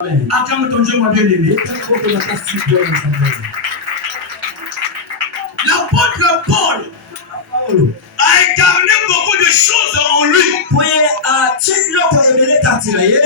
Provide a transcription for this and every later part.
Acclame ton Dieu, mon bien-aimé. L'apôtre Paul a incarné beaucoup de choses en lui.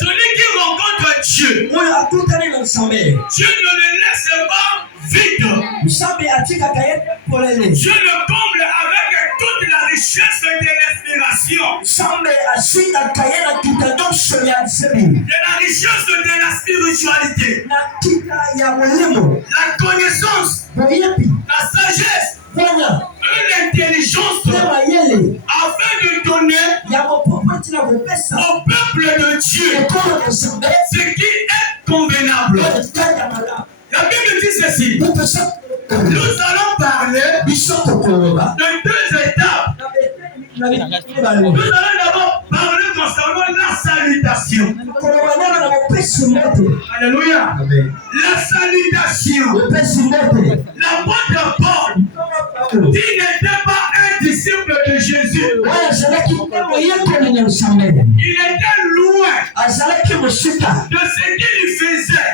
Celui qui rencontre Dieu, Dieu ne le laisse pas vide. Dieu le comble avec toute la richesse de l'inspiration. De la richesse de la spiritualité. La connaissance, la sagesse, l'intelligence, afin de donner au peuple de Dieu ce qui est convenable. La Bible dit ceci. Nous allons parler de deux étapes. Nous allons d'abord parler concernant la salutation. Alléluia. La salutation. L'apôtre Paul, qui n'était pas un disciple de Jésus, il était loin de ce qu'il faisait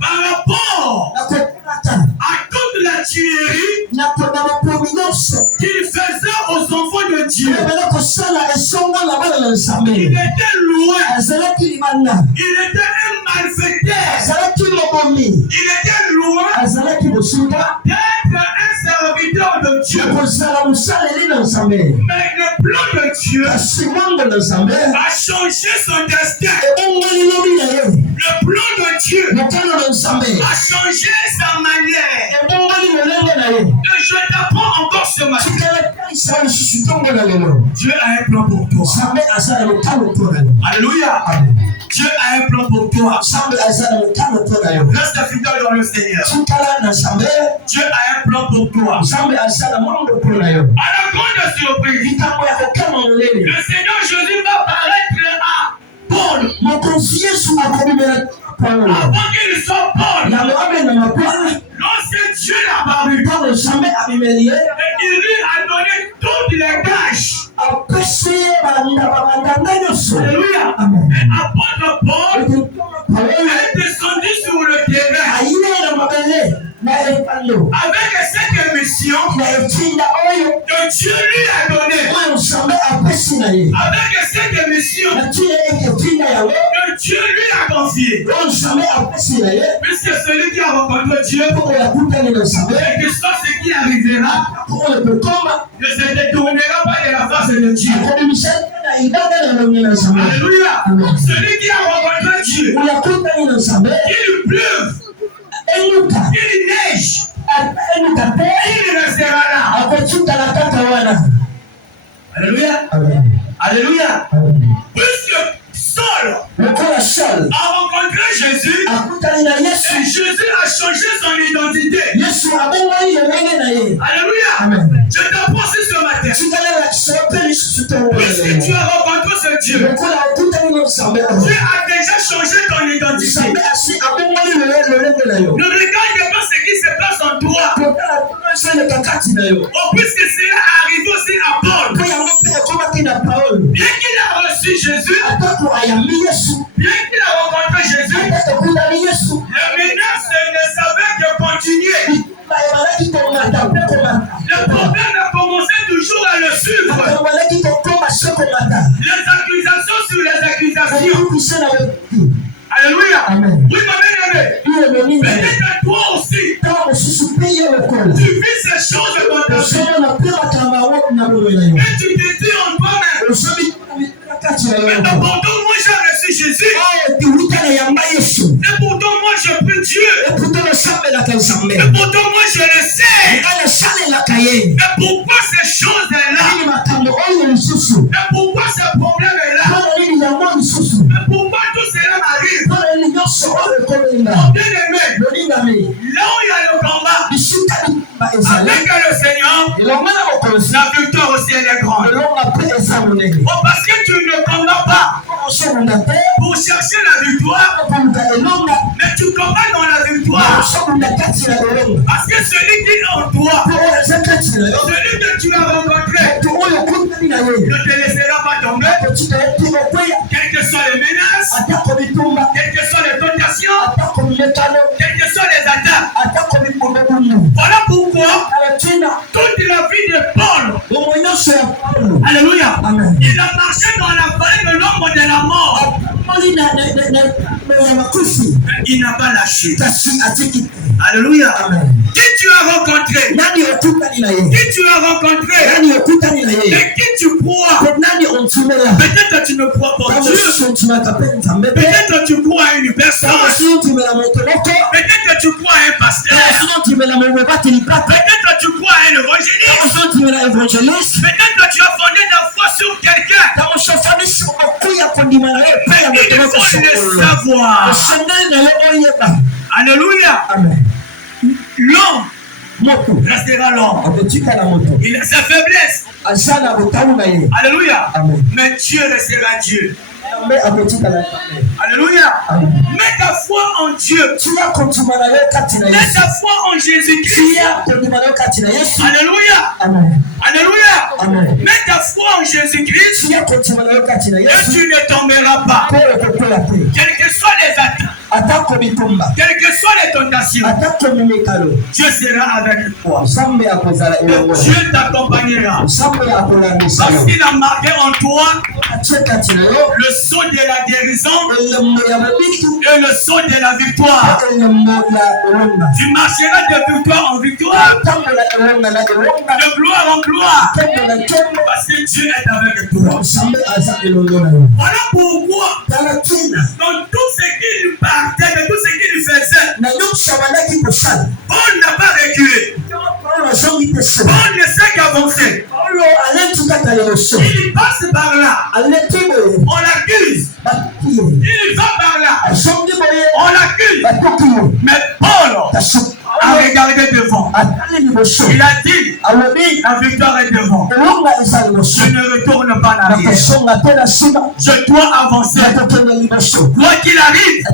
par rapport à toute la tuerie qu'il faisait aux enfants de Dieu. Il était loin. Il était un malfaiteur. Il était loin d'être un serviteur de Dieu. Mais le plan de Dieu a changé son destin. Le plan de Dieu a changé sa manière. Et je t'apprends encore ce matin. Dieu a un plan pour toi. Alléluia. Dieu a un plan pour toi. Reste fidèle dans le Seigneur. Dieu a un plan pour toi. À la grande surprise, le Seigneur Jésus va paraître à Paul. Avant qu'il soit Paul, lorsque Dieu l'a paru, et il lui a donné toutes les tâches. Alléluia. Et apôtre Paul est descendu sur le terrain avec cette mission que Dieu lui a donnée. Avec cette mission que Dieu lui a confiée. Puisque celui qui a rencontré Dieu, et que soit ce qui arrivera, ne se détournera pas de la face de Dieu. Alléluia. Celui qui a rencontré Dieu, qu'il pleuve, qu'il neige, il restera là. Alléluia. Alléluia. Puisque Saul a rencontré Jésus, et Jésus a changé son identité. Alléluia. Je t'apprends ce matin. Puisque tu as rencontré ce Dieu, Dieu a déjà changé ton identité. Ne regarde pas ce qui se passe en toi. Puisque cela arrive aussi à Paul. Bien qu'il a reçu Jésus, bien qu'il a rencontré Jésus, le menace ne savait que continuer. Le problème a commencé toujours à le suivre. Les accusations sur les accusations. Alléluia. Oui, ma bien-aimée. Peut-être à toi aussi. Tu vis ces choses dans ta vie. Et tu te dis en toi-même. Mais pourtant, moi j'ai reçu Jésus. Et pourtant, moi je prie Dieu. Et pourtant, moi je le sais. Et pourquoi ces choses-là? Et pourquoi ces problèmes-là? Et pourquoi tout cela m'arrive? Mon bien-aimé, là où il y a le combat avec le Seigneur, la victoire aussi elle est grande. Parce que tu ne combats pas pour chercher la victoire, mais tu combats dans la victoire. Parce que celui qui est en toi, celui que tu as rencontré, ne te laissera pas tomber. Quelles que soient les menaces, quelles que soient les tentations, quelles que soient les attaques. Voilà pourquoi toute la vie de Paul, alléluia, il a marché dans la vallée de l'ombre de la mort. Il n'a pas lâché. Alléluia. Qui tu as rencontré? Qui tu as rencontré? Et qui tu crois? Peut-être tu ne crois pas en Dieu. Peut-être tu crois à une personne. Peut-être tu crois à un pasteur. Peut-être tu crois à un évangéliste. Peut-être tu as fondé ta foi sur quelqu'un. Il faut le savoir. Alléluia. L'homme restera l'homme. Il a sa faiblesse. Alléluia. Mais Dieu restera Dieu. Alléluia. Mets ta foi en Dieu. Mets ta foi en Jésus-Christ. Alléluia. Alléluia. Mets ta foi en Jésus-Christ. Et tu ne tomberas pas. Quelles que soient les attaques, quelles que soient les tentations, Dieu sera avec toi. Dieu t'accompagnera. Parce qu'il a marqué en toi le sceau de la guérison et le sceau de la victoire. Tu marcheras de victoire en victoire, de gloire en gloire, parce que Dieu est avec toi. Voilà pourquoi dans tout ce qu'il partait, de tout ce qu'il faisait, on n'a pas reculé. On ne sait qu'avancer. Il passe par là. On l'accuse. Il va par là. On l'accuse. Mais Paul a regardé devant. Il a dit, la victoire est devant. Je ne retourne pas en arrière. Je dois avancer. Quoi qu'il arrive,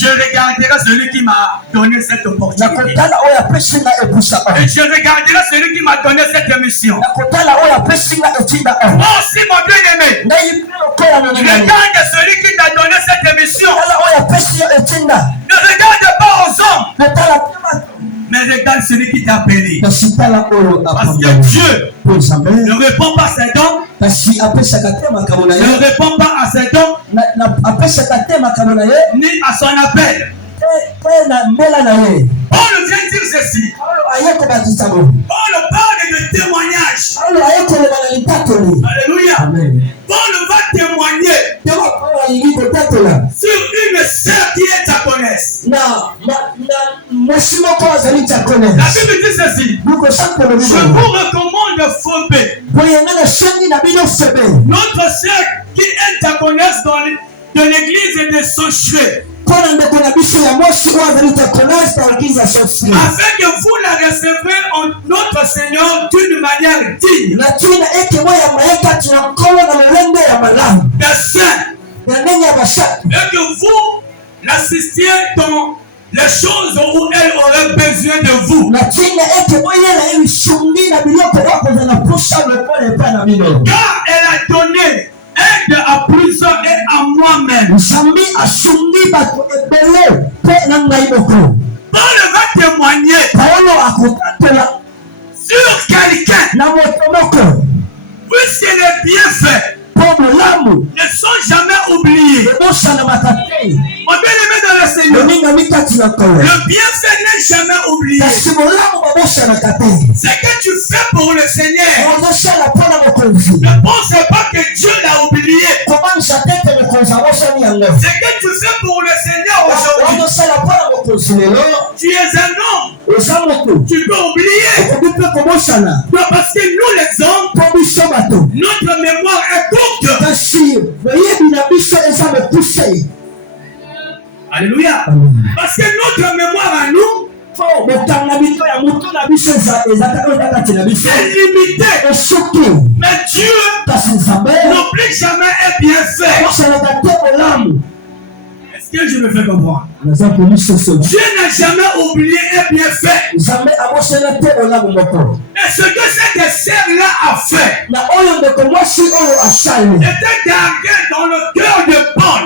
je regarderai celui qui m'a donné cette opportunité. Et je regarderai celui qui m'a donné cette mission. Moi aussi, mon bien-aimé, regarde celui qui t'a donné cette mission. Ne regarde pas aux hommes, mais regarde celui qui t'a appelé. Parce que Dieu ne répond pas à ses dons. Ne répond pas à ses dons, ni à son appel. Paul vient dire ceci. Paul parle de témoignage. Alléluia. Paul va témoigner sur une sœur qui est japonaise. La Bible dit ceci. Je vous recommande Phobé, notre sœur qui est japonaise de l'église de Sochue, afin que vous la recevrez en notre Seigneur d'une manière digne. Et que vous l'assistiez dans les choses où elle aurait besoin de vous. Car elle a donné aide à plusieurs et à moi-même. Paul va témoigner sur quelqu'un, puisque les bienfaits ne sont jamais oubliés. Mon bien-aimé dans le Seigneur, le bienfait n'est jamais oublié. Ce que tu fais pour le Seigneur, ne pensez pas que Dieu l'a oublié. Ce que tu fais pour le Seigneur aujourd'hui, tu es un homme, tu peux oublier. Parce que nous les hommes, notre mémoire est courte. Alléluia. Parce que notre mémoire à nous est limitée. Mais Dieu n'oublie jamais un bienfait. Est-ce que je me fais comprendre? Dieu n'a jamais oublié un bienfait. Et ce que cette sœur-là a fait était gardé dans le cœur de Paul.